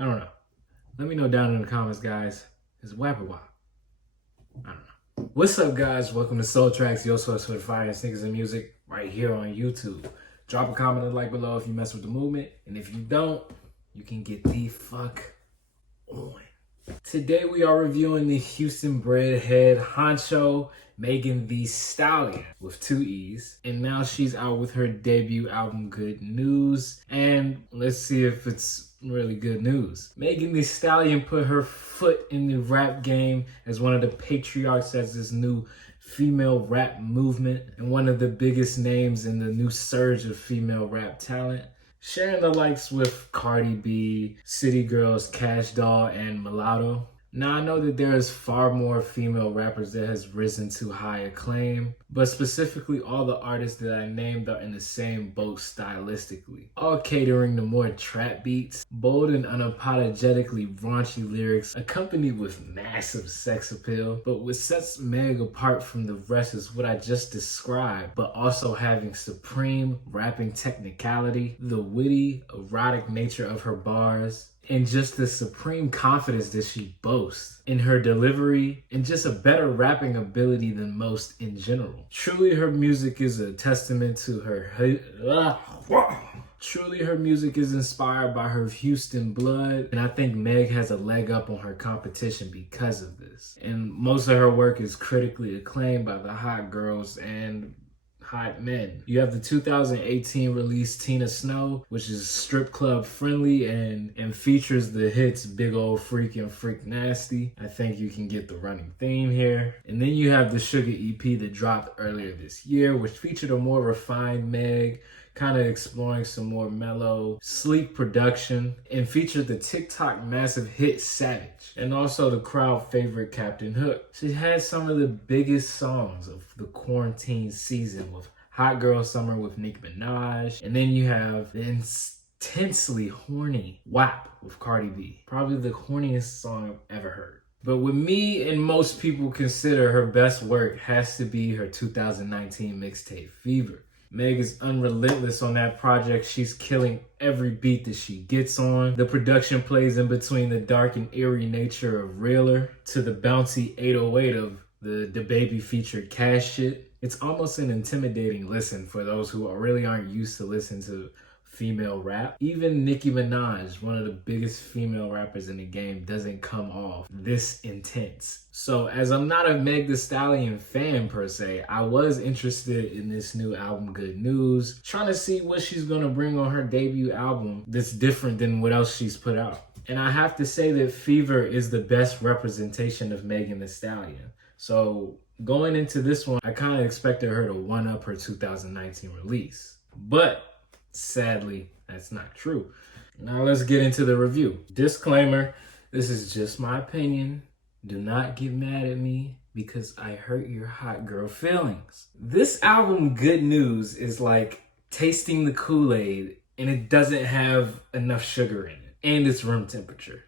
I don't know. Let me know down in the comments, guys. Is it WAP or WAP? I don't know. What's up, guys? Welcome to Soul Tracks, your source for the finest niggas and music right here on YouTube. Drop a comment and like below if you mess with the movement. And if you don't, you can get the fuck on. Today we are reviewing the Houston-bred head honcho, Megan Thee Stallion, with 2 E's. And now she's out with her debut album, Good News. And let's see if it's really good news. Megan Thee Stallion put her foot in the rap game as one of the patriarchs as this new female rap movement and one of the biggest names in the new surge of female rap talent, sharing the likes with Cardi B, City Girls, Cash Doll, and Mulatto. Now, I know that there is far more female rappers that has risen to high acclaim, but specifically all the artists that I named are in the same boat stylistically, all catering to more trap beats, bold and unapologetically raunchy lyrics, accompanied with massive sex appeal. But what sets Meg apart from the rest is what I just described, but also having supreme rapping technicality, the witty, erotic nature of her bars, and just the supreme confidence that she boasts in her delivery and just a better rapping ability than most in general. Truly, her music is a testament to her... Truly, her music is inspired by her Houston blood, and I think Meg has a leg up on her competition because of this. And most of her work is critically acclaimed by the hot girls and hot men. You have the 2018 release Tina Snow, which is strip club friendly and features the hits Big Old Freak and Freak Nasty. I think you can get the running theme here. And then you have the Sugar EP that dropped earlier this year, which featured a more refined Meg, kind of exploring some more mellow, sleek production, and featured the TikTok massive hit Savage, and also the crowd favorite Captain Hook. She had some of the biggest songs of the quarantine season with Hot Girl Summer with Nicki Minaj, and then you have the intensely horny WAP with Cardi B, probably the horniest song I've ever heard. But what me and most people consider her best work has to be her 2019 mixtape Fever. Meg is unrelentless on that project. She's killing every beat that she gets on. The production plays in between the dark and eerie nature of Realer to the bouncy 808 of the Baby featured Cash Shit. It's almost an intimidating listen for those who really aren't used to listening to female rap. Even Nicki Minaj, one of the biggest female rappers in the game, doesn't come off this intense. So as I'm not a Meg Thee Stallion fan per se, I was interested in this new album, Good News, trying to see what she's gonna bring on her debut album that's different than what else she's put out. And I have to say that Fever is the best representation of Megan Thee Stallion. So going into this one, I kind of expected her to one-up her 2019 release. But sadly, that's not true. Now let's get into the review. Disclaimer, this is just my opinion. Do not get mad at me because I hurt your hot girl feelings. This album, Good News, is like tasting the Kool-Aid and it doesn't have enough sugar in it. And it's room temperature.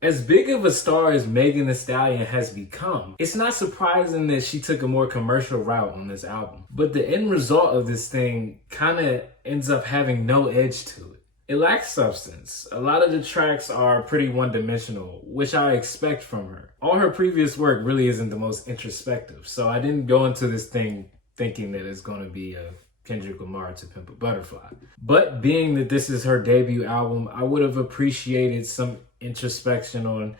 As big of a star as Megan Thee Stallion has become, it's not surprising that she took a more commercial route on this album. But the end result of this thing kind of ends up having no edge to it. It lacks substance. A lot of the tracks are pretty one-dimensional, which I expect from her. All her previous work really isn't the most introspective, so I didn't go into this thing thinking that it's going to be a Kendrick Lamar to Pimp a Butterfly. But being that this is her debut album, I would have appreciated some introspection on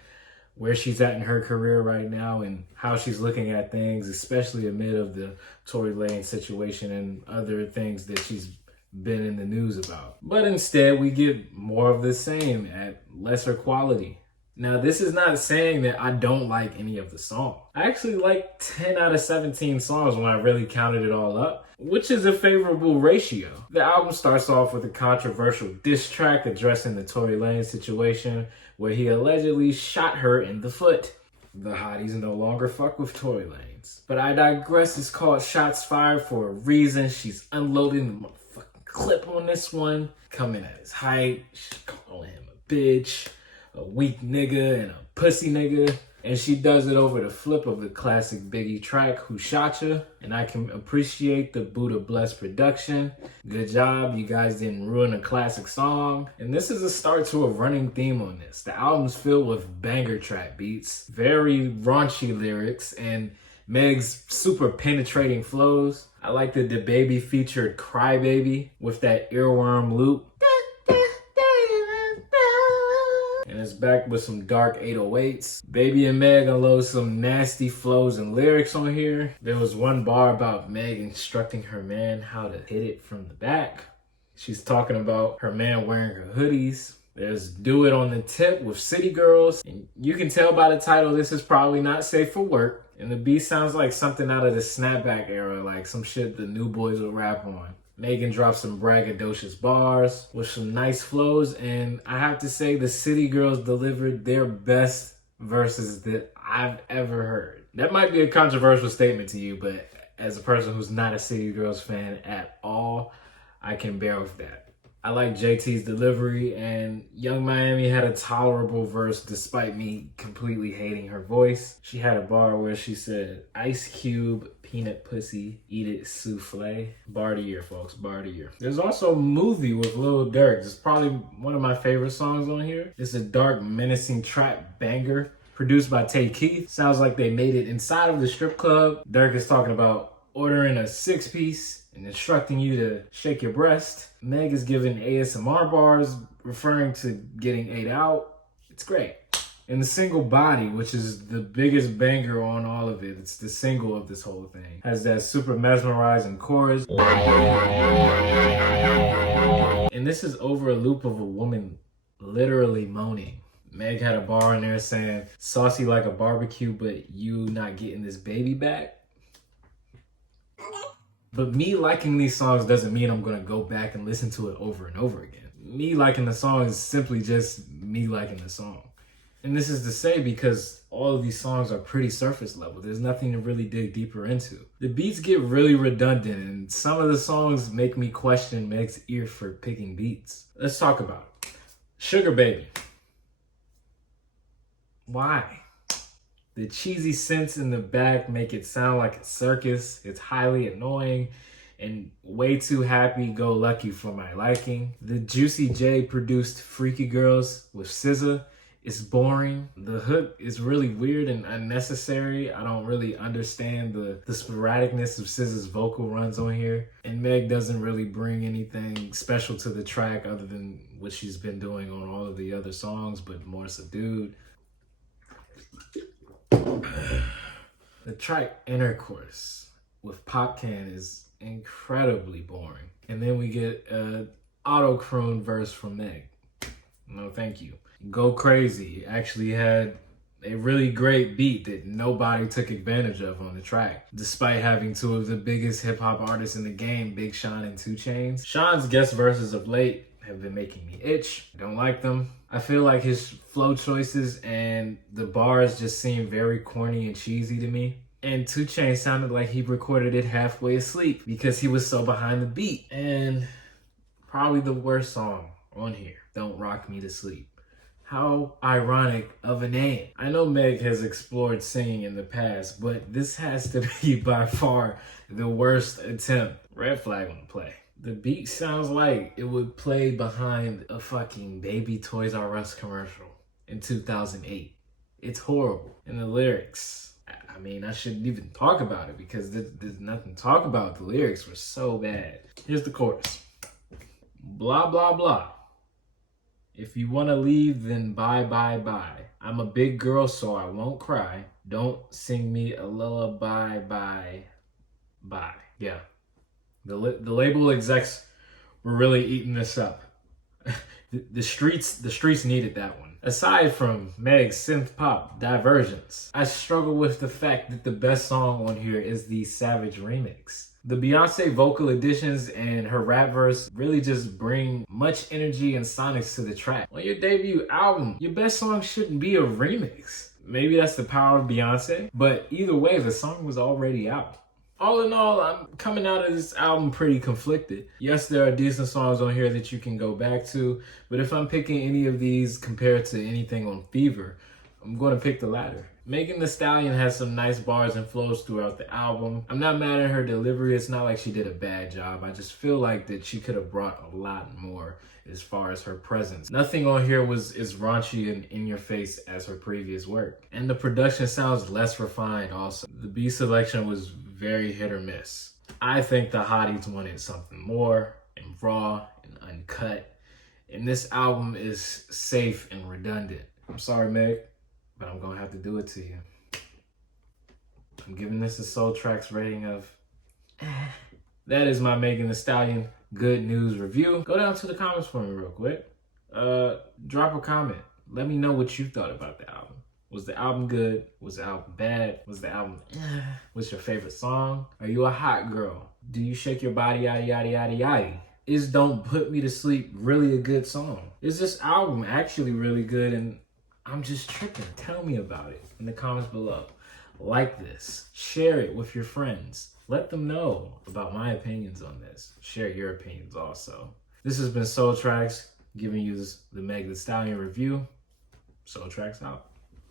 where she's at in her career right now and how she's looking at things, especially amid of the Tory Lanez situation and other things that she's been in the news about. But instead, we get more of the same at lesser quality. Now, this is not saying that I don't like any of the songs. I actually like 10 out of 17 songs when I really counted it all up, which is a favorable ratio. The album starts off with a controversial diss track addressing the Tory Lanez situation where he allegedly shot her in the foot. The hotties no longer fuck with Tory Lanez. But I digress, it's called Shots Fired for a reason. She's unloading the motherfucking clip on this one, coming at his height, calling him a bitch, a weak nigga, and a pussy nigga. And she does it over the flip of the classic Biggie track, Who Shot Ya? And I can appreciate the Buddha Bless production. Good job, you guys didn't ruin a classic song. And this is a start to a running theme on this. The album's filled with banger trap beats, very raunchy lyrics, and Meg's super penetrating flows. I like that DaBaby featured Crybaby with that earworm loop. And it's back with some dark 808s. Baby and Meg unload some nasty flows and lyrics on here. There was one bar about Meg instructing her man how to hit it from the back. She's talking about her man wearing her hoodies. There's Do It on the Tip with City Girls. And you can tell by the title, this is probably not safe for work. And the beat sounds like something out of the snapback era, like some shit the New Boys would rap on. Megan dropped some braggadocious bars with some nice flows, and I have to say the City Girls delivered their best verses that I've ever heard. That might be a controversial statement to you, but as a person who's not a City Girls fan at all, I can bear with that. I like JT's delivery, and Young Miami had a tolerable verse despite me completely hating her voice. She had a bar where she said, Ice Cube, peanut pussy, eat it souffle. Bar of the year, folks, bar of the year. There's also a movie with Lil Durk. It's probably one of my favorite songs on here. It's a dark, menacing trap banger produced by Tay Keith. Sounds like they made it inside of the strip club. Durk is talking about ordering a 6-piece and instructing you to shake your breast. Meg is giving ASMR bars, referring to getting ate out. It's great. And the single Body, which is the biggest banger on all of it, it's the single of this whole thing, has that super mesmerizing chorus. And this is over a loop of a woman literally moaning. Meg had a bar in there saying, saucy like a barbecue, but you not getting this baby back. But me liking these songs doesn't mean I'm gonna go back and listen to it over and over again. Me liking the song is simply just me liking the song. And this is to say because all of these songs are pretty surface level. There's nothing to really dig deeper into. The beats get really redundant, and some of the songs make me question Meg's ear for picking beats. Let's talk about it. Sugar Baby. Why? The cheesy synths in the back make it sound like a circus. It's highly annoying and way too happy-go-lucky for my liking. The Juicy J produced Freaky Girls with SZA. It's boring. The hook is really weird and unnecessary. I don't really understand the sporadicness of SZA's vocal runs on here. And Meg doesn't really bring anything special to the track other than what she's been doing on all of the other songs, but more subdued. The track Intercourse with Popcan is incredibly boring. And then we get an auto-croon verse from Meg. No, thank you. Go Crazy actually had a really great beat that nobody took advantage of on the track, despite having two of the biggest hip-hop artists in the game, Big Sean and 2 Chainz. Sean's guest verses of late have been making me itch. I don't like them. I feel like his flow choices and the bars just seem very corny and cheesy to me. And 2 Chainz sounded like he recorded it halfway asleep because he was so behind the beat. And probably the worst song on here, Don't Rock Me to Sleep. How ironic of a name. I know Meg has explored singing in the past, but this has to be by far the worst attempt. Red flag on the play. The beat sounds like it would play behind a fucking baby Toys R Us commercial in 2008. It's horrible. And the lyrics, I mean, I shouldn't even talk about it because there's nothing to talk about. The lyrics were so bad. Here's the chorus. Blah, blah, blah. If you want to leave, then bye, bye, bye. I'm a big girl, so I won't cry. Don't sing me a lullaby, bye, bye. Yeah. The label execs were really eating this up. the streets needed that one. Aside from Meg's synth pop divergence, I struggle with the fact that the best song on here is the Savage remix. The Beyonce vocal additions and her rap verse really just bring much energy and sonics to the track. On your debut album, your best song shouldn't be a remix. Maybe that's the power of Beyonce, but either way, the song was already out. All in all, I'm coming out of this album pretty conflicted. Yes, there are decent songs on here that you can go back to, but if I'm picking any of these compared to anything on Fever, I'm going to pick the latter. Megan Thee Stallion has some nice bars and flows throughout the album. I'm not mad at her delivery. It's not like she did a bad job. I just feel like that she could have brought a lot more as far as her presence. Nothing on here was as raunchy and in your face as her previous work. And the production sounds less refined also. The beat selection was very hit or miss. I think the Hotties wanted something more and raw and uncut. And this album is safe and redundant. I'm sorry, Meg, but I'm gonna have to do it to you. I'm giving this a Soul Tracks rating of That is my Megan Thee Stallion good news review. Go down to the comments for me real quick. Drop a comment. Let me know what you thought about the album. Was the album good? Was the album bad? Was the album What's your favorite song? Are you a hot girl? Do you shake your body yada yada yada yada? Is Don't Put Me to Sleep really a good song? Is this album actually really good and I'm just tripping? Tell me about it in the comments below. Like this. Share it with your friends. Let them know about my opinions on this. Share your opinions also. This has been Soul Tracks, giving you the Meg Thee Stallion review. Soul Tracks out.